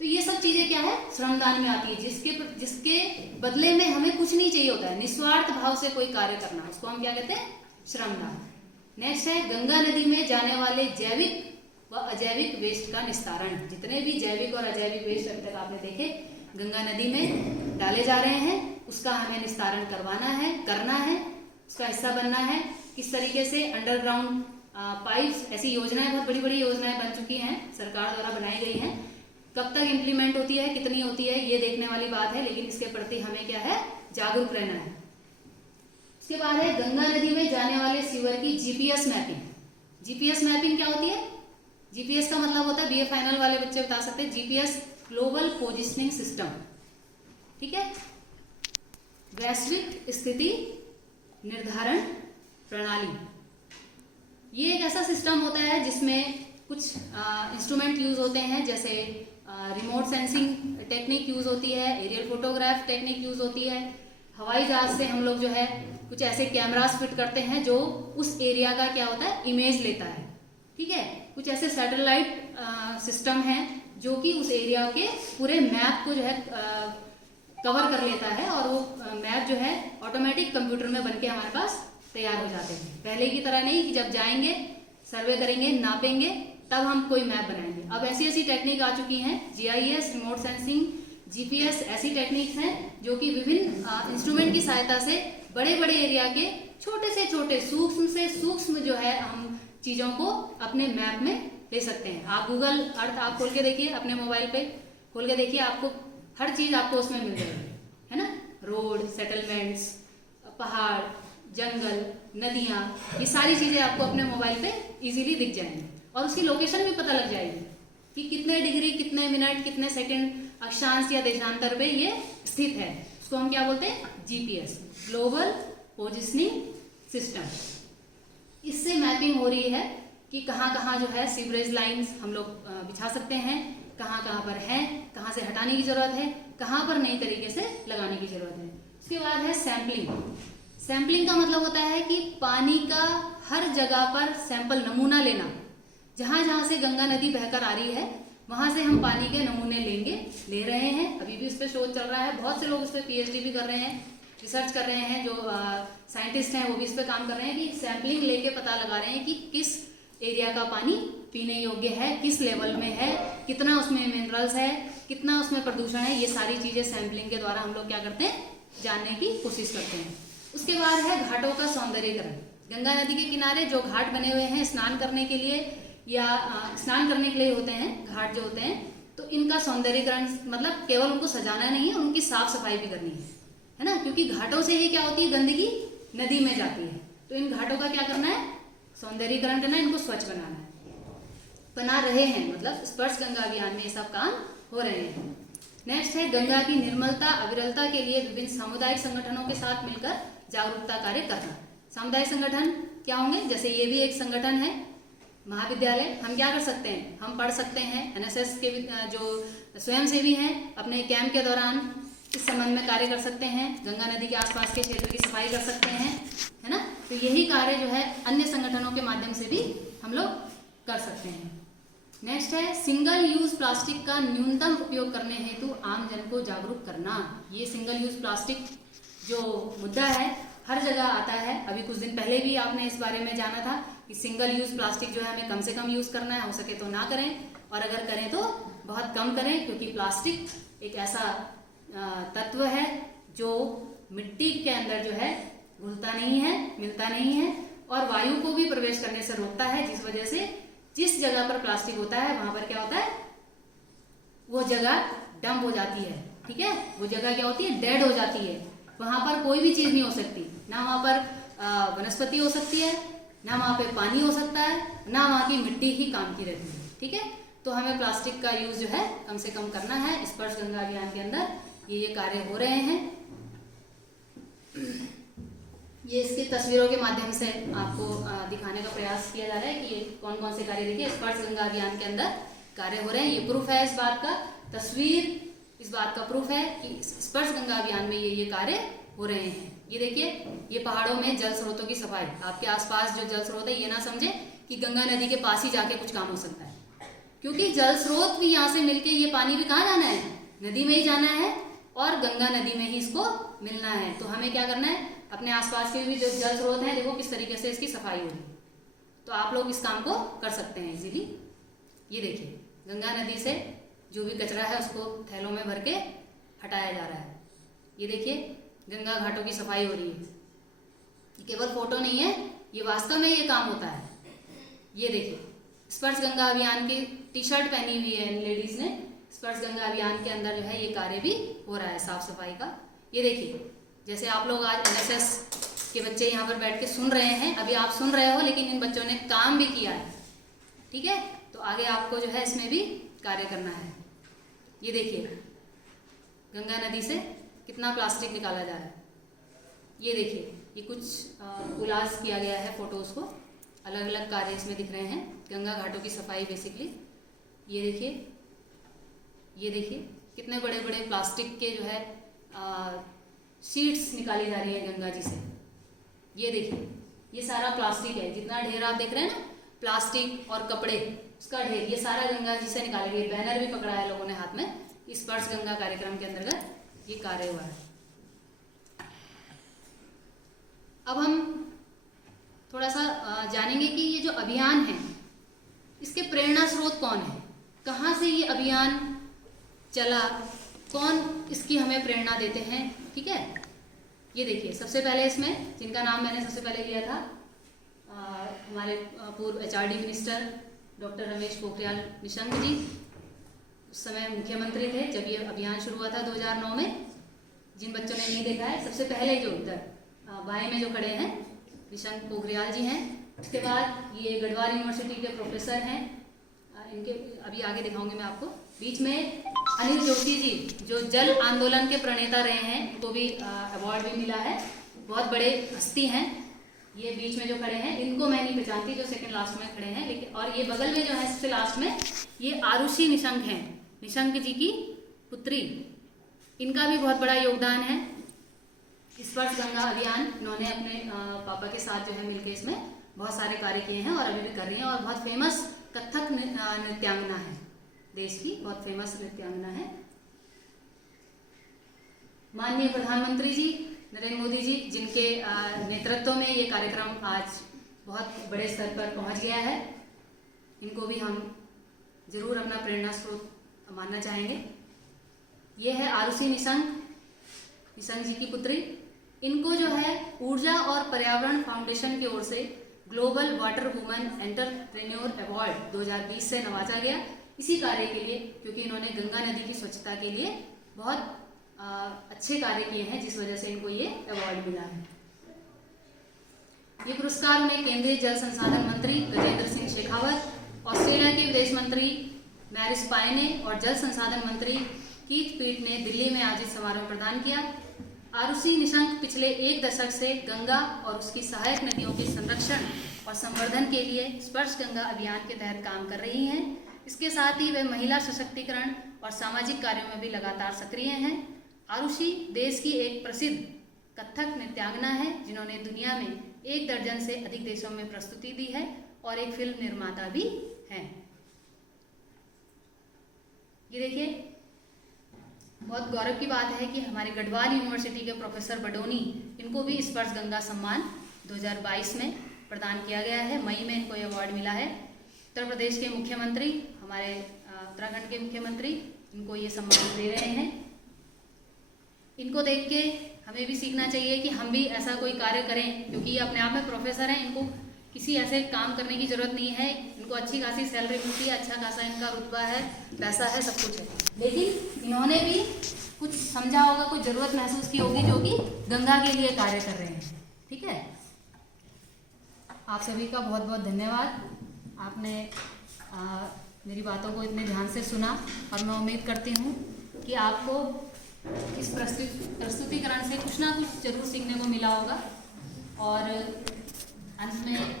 तो ये सब चीजें क्या है, श्रमदान में आती है, जिसके बदले में हमें कुछ नहीं चाहिए होता है, निस्वार्थ भाव से कोई कार्य करना, उसको हम क्या कहते हैं, श्रमदान। नेक्स्ट है गंगा नदी में जाने वाले जैविक व अजैविक वेस्ट का निस्तारण। जितने भी जैविक और अजैविक वेस्ट अभी तक आपने देखे गंगा नदी में डाले जा रहे हैं, उसका हमें निस्तारण करवाना है, करना है, उसका हिस्सा बनना है। किस तरीके से, अंडरग्राउंड पाइप्स, ऐसी योजनाएं, बहुत बड़ी बड़ी योजनाएं बन चुकी हैं, सरकार द्वारा बनाई गई हैं। कब तक इम्प्लीमेंट होती है, कितनी होती है, ये देखने वाली बात है, लेकिन इसके प्रति हमें क्या है, जागरूक रहना है। उसके बाद है गंगा नदी में जाने वाले सीवर की जीपीएस मैपिंग। जीपीएस मैपिंग क्या होती है, जीपीएस का मतलब होता है, बीए फाइनल वाले बच्चे बता सकते हैं, जीपीएस ग्लोबल पोजिशनिंग सिस्टम, ठीक है, वैश्विक स्थिति निर्धारण प्रणाली। ये एक ऐसा सिस्टम होता है जिसमें कुछ इंस्ट्रूमेंट यूज होते हैं, जैसे रिमोट सेंसिंग टेक्निक यूज होती है, एरियल फोटोग्राफ टेक्निक यूज होती है, हवाई जहाज से हम लोग जो है कुछ ऐसे कैमरास फिट करते हैं जो उस एरिया का क्या होता है, इमेज लेता है, ठीक है। कुछ ऐसे सैटेलाइट सिस्टम हैं जो कि उस एरिया के पूरे मैप को जो है कवर कर लेता है, और वो मैप जो है ऑटोमेटिक कंप्यूटर में बनके हमारे पास तैयार हो जाते हैं। पहले की तरह नहीं कि जब जाएंगे, सर्वे करेंगे, नापेंगे, तब हम कोई मैप बनाएंगे। अब ऐसी ऐसी टेक्निक आ चुकी हैं, जीआईएस, रिमोट सेंसिंग, जीपीएस, ऐसी टेक्निक्स हैं जो कि विभिन्न इंस्ट्रूमेंट की सहायता से बड़े बड़े एरिया के छोटे से छोटे, सूक्ष्म से सूक्ष्म जो है हम चीजों को अपने मैप में ले सकते हैं। आप गूगल अर्थ आप खोल के देखिए, अपने मोबाइल पे खोल के देखिए, आपको हर चीज आपको उसमें मिल जाएगी, है ना। रोड, सेटलमेंट्स, पहाड़, जंगल, नदियाँ, ये सारी चीजें आपको अपने मोबाइल पे इजीली दिख जाएंगी, और उसकी लोकेशन भी पता लग जाएगी कि कितने डिग्री, कितने मिनट, कितने सेकंड अक्षांश या देशांतर पे ये स्थित है। उसको हम क्या बोलते हैं, जीपीएस, ग्लोबल पोजिशनिंग सिस्टम। इससे मैपिंग हो रही है कि कहाँ कहाँ जो है सीवरेज लाइंस हम लोग बिछा सकते हैं, कहाँ कहाँ पर है, कहाँ से हटाने की जरूरत है, कहाँ पर नई तरीके से लगाने की जरूरत है। उसके बाद है सैम्पलिंग। सैम्पलिंग का मतलब होता है कि पानी का हर जगह पर सैंपल, नमूना लेना। जहाँ जहाँ से गंगा नदी बहकर आ रही है वहाँ से हम पानी के नमूने ले रहे हैं। अभी भी उस पर शोध चल रहा है, बहुत से लोग उस पर पीएचडी भी कर रहे हैं, रिसर्च कर रहे हैं, जो साइंटिस्ट हैं वो भी इस पर काम कर रहे हैं कि सैम्पलिंग लेके पता लगा रहे हैं कि किस एरिया का पानी पीने योग्य है, किस लेवल में है, कितना उसमें मिनरल्स है, कितना उसमें प्रदूषण है। ये सारी चीज़ें सैम्पलिंग के द्वारा हम लोग क्या करते हैं, जानने की कोशिश करते हैं। उसके बाद है घाटों का सौंदर्यीकरण। गंगा नदी के किनारे जो घाट बने हुए हैं स्नान करने के लिए या स्नान करने के लिए होते हैं, घाट जो होते हैं, तो इनका सौंदर्यीकरण मतलब केवल उनको सजाना नहीं है, उनकी साफ सफाई भी करनी है ना, क्योंकि घाटों से ही क्या होती है, गंदगी नदी में जाती है। तो इन घाटों का क्या करना है, सौंदर्यीकरण करना है, इनको स्वच्छ बनाना है, बना रहे हैं, मतलब स्पर्श गंगा अभियान में ये सब काम हो रहे हैं। नेक्स्ट है गंगा की निर्मलता, अविरलता के लिए विभिन्न सामुदायिक संगठनों के साथ मिलकर जागरूकता कार्य करना। सामुदायिक संगठन क्या होंगे, जैसे ये भी एक संगठन है, महाविद्यालय। हम क्या कर सकते हैं, हम पढ़ सकते हैं, एनएसएस के जो स्वयंसेवी हैं अपने कैंप के दौरान इस संबंध में कार्य कर सकते हैं, गंगा नदी के आसपास के क्षेत्र की सफाई कर सकते हैं, है ना। तो यही कार्य जो है अन्य संगठनों के माध्यम से भी हम लोग कर सकते हैं। नेक्स्ट है सिंगल यूज प्लास्टिक का न्यूनतम उपयोग करने हेतु आम जन को जागरूक करना। ये सिंगल यूज प्लास्टिक जो मुद्दा है हर जगह आता है। अभी कुछ दिन पहले भी आपने इस बारे में जाना था कि सिंगल यूज प्लास्टिक जो है हमें कम से कम यूज करना है, हो सके तो ना करें, और अगर करें तो बहुत कम करें, क्योंकि प्लास्टिक एक ऐसा तत्व है जो मिट्टी के अंदर जो है घुलता नहीं है, मिलता नहीं है, और वायु को भी प्रवेश करने से रोकता है, जिस वजह से जिस जगह पर प्लास्टिक होता है वहां पर क्या होता है, वो जगह डंप हो जाती है, ठीक है, वो जगह क्या होती है, डेड हो जाती है। वहां पर कोई भी चीज नहीं हो सकती, ना वहां पर वनस्पति हो सकती है, ना वहां पे पानी हो सकता है, ना वहां की मिट्टी ही काम की रहती है, ठीक है। तो हमें प्लास्टिक का यूज जो है कम से कम करना है। स्पर्श गंगा अभियान के अंदर ये कार्य हो रहे हैं। ये इसकी तस्वीरों के माध्यम से आपको दिखाने का प्रयास किया जा रहा है कि ये कौन कौन से कार्य, देखिए स्पर्श गंगा अभियान के अंदर कार्य हो रहे हैं। ये प्रूफ है इस बात का, तस्वीर इस बात का प्रूफ है कि स्पर्श गंगा अभियान में ये कार्य हो रहे हैं। ये देखिए, ये पहाड़ों में जल स्रोतों की सफाई। आपके आसपास जो जल स्रोत है, ये ना समझे कि गंगा नदी के पास ही जाके कुछ काम हो सकता है, क्योंकि जल स्रोत भी यहाँ से मिलके ये पानी भी कहाँ जाना है, नदी में ही जाना है और गंगा नदी में ही इसको मिलना है। तो हमें क्या करना है, अपने आसपास के भी जो जल स्रोत हैं, देखो किस तरीके से इसकी सफाई हो रही है। तो आप लोग इस काम को कर सकते हैं इजीली। ये देखिए गंगा नदी से जो भी कचरा है उसको थैलों में भर के हटाया जा रहा है। ये देखिए गंगा घाटों की सफाई हो रही है। केवल फोटो नहीं है, ये वास्तव में ये काम होता है। ये देखिए स्पर्श गंगा अभियान की टी शर्ट पहनी हुई है लेडीज ने। स्पर्श गंगा अभियान के अंदर जो है ये कार्य भी हो रहा है साफ सफाई का। ये देखिए जैसे आप लोग आज NSS के बच्चे यहाँ पर बैठ के सुन रहे हैं, अभी आप सुन रहे हो लेकिन इन बच्चों ने काम भी किया है, ठीक है। तो आगे आपको जो है इसमें भी कार्य करना है। ये देखिए गंगा नदी से कितना प्लास्टिक निकाला जा रहा है। ये देखिए ये कुछ उलास किया गया है फोटोज़ को, अलग अलग कार्य इसमें दिख रहे हैं। गंगा घाटों की सफाई बेसिकली। ये देखिए कितने बड़े बड़े प्लास्टिक के जो है शीट्स निकाली जा रही है गंगा जी से। ये देखिए ये सारा प्लास्टिक है, जितना ढेर आप देख रहे हैं ना, प्लास्टिक और कपड़े उसका ढेर, ये सारा गंगा जी से निकाले गए। बैनर भी पकड़ा है लोगों ने हाथ में। स्पर्श गंगा कार्यक्रम के अंतर्गत ये कार्य हुआ है। अब हम थोड़ा सा जानेंगे कि ये जो अभियान है इसके प्रेरणा स्रोत कौन है, कहाँ से ये अभियान चला, कौन इसकी हमें प्रेरणा देते हैं, ठीक है। ये देखिए सबसे पहले इसमें जिनका नाम मैंने सबसे पहले लिया था, हमारे पूर्व HRD minister doctor Ramesh Pokhriyal Nishank ji, उस समय मुख्यमंत्री थे जब ये अभियान शुरू हुआ था 2009 में। जिन बच्चों ने नहीं देखा है, सबसे पहले जो उधर बाएं में जो खड़े हैं निशंक पोखरियाल जी हैं। उसके बाद ये गढ़वाल यूनिवर्सिटी के प्रोफेसर हैं, इनके अभी आगे दिखाऊंगी मैं आपको। बीच में अनिल जोशी जी जो जल आंदोलन के प्रणेता रहे हैं, उनको भी अवार्ड भी मिला है, बहुत बड़े हस्ती हैं। ये बीच में जो खड़े हैं इनको मैं नहीं पहचानती, जो सेकंड लास्ट में खड़े हैं, लेकिन और ये बगल में जो है सबसे लास्ट में ये आरुषि निशंक हैं, निशंक जी की पुत्री। इनका भी बहुत बड़ा योगदान है स्पर्श गंगा अभियान। इन्होंने अपने पापा के साथ जो है मिलकर इसमें बहुत सारे कार्य किए हैं और अभी भी कर रही हैं, और बहुत फेमस कथक नृत्यांगना है, देश की बहुत फेमस नृत्यांगना है। माननीय प्रधानमंत्री जी नरेंद्र मोदी जी, जिनके नेतृत्व में ये कार्यक्रम आज बहुत बड़े स्तर पर पहुंच गया है, इनको भी हम जरूर अपना प्रेरणा स्रोत मानना चाहेंगे। ये है आरुषि निशंक जी की पुत्री। इनको जो है ऊर्जा और पर्यावरण फाउंडेशन की ओर से global water woman entrepreneur award 2020 से नवाजा गया इसी कार्य के लिए, क्योंकि इन्होंने गंगा नदी की स्वच्छता के लिए बहुत अच्छे कार्य किए हैं, जिस वजह से इनको ये अवार्ड मिला है। ये पुरस्कार उन्हें केंद्रीय जल संसाधन मंत्री गजेंद्र सिंह शेखावत, ऑस्ट्रेलिया के विदेश मंत्री मैरिस पायने और जल संसाधन मंत्री कीथ पीट ने दिल्ली में आयोजित समारोह में प्रदान किया। आरुषि निशंक पिछले एक दशक से गंगा और उसकी सहायक नदियों के संरक्षण और संवर्धन के लिए स्पर्श गंगा अभियान के तहत काम कर रही हैं। इसके साथ ही वे महिला सशक्तिकरण और सामाजिक कार्यों में भी लगातार सक्रिय हैं। आरुषि देश की एक प्रसिद्ध कथक नृत्यांगना है, जिन्होंने दुनिया में 1 दर्जन से अधिक देशों में प्रस्तुति दी है और एक फिल्म निर्माता भी हैं। ये देखिए बहुत गौरव की बात है कि हमारे गढ़वाल यूनिवर्सिटी के प्रोफेसर बडोनी, इनको भी स्पर्श गंगा सम्मान 2022 में प्रदान किया गया है। मई में इनको ये अवार्ड मिला है। उत्तर प्रदेश के मुख्यमंत्री, हमारे उत्तराखंड के मुख्यमंत्री इनको ये सम्मान दे रहे हैं। इनको देख के हमें भी सीखना चाहिए कि हम भी ऐसा कोई कार्य करें, क्योंकि ये अपने आप में प्रोफेसर हैं, इनको किसी ऐसे काम करने की ज़रूरत नहीं है। इनको अच्छी खासी सैलरी मिलती है, अच्छा खासा इनका रुतबा है, पैसा है, सब कुछ है, लेकिन इन्होंने भी कुछ समझा होगा, कुछ ज़रूरत महसूस की होगी, जो कि गंगा के लिए कार्य कर रहे हैं। ठीक है, आप सभी का बहुत बहुत धन्यवाद। आपने मेरी बातों को इतने ध्यान से सुना और मैं उम्मीद करती हूँ कि आपको इस प्रस्तुतिकरण से कुछ ना कुछ जरूर सीखने को मिला होगा। और अंत में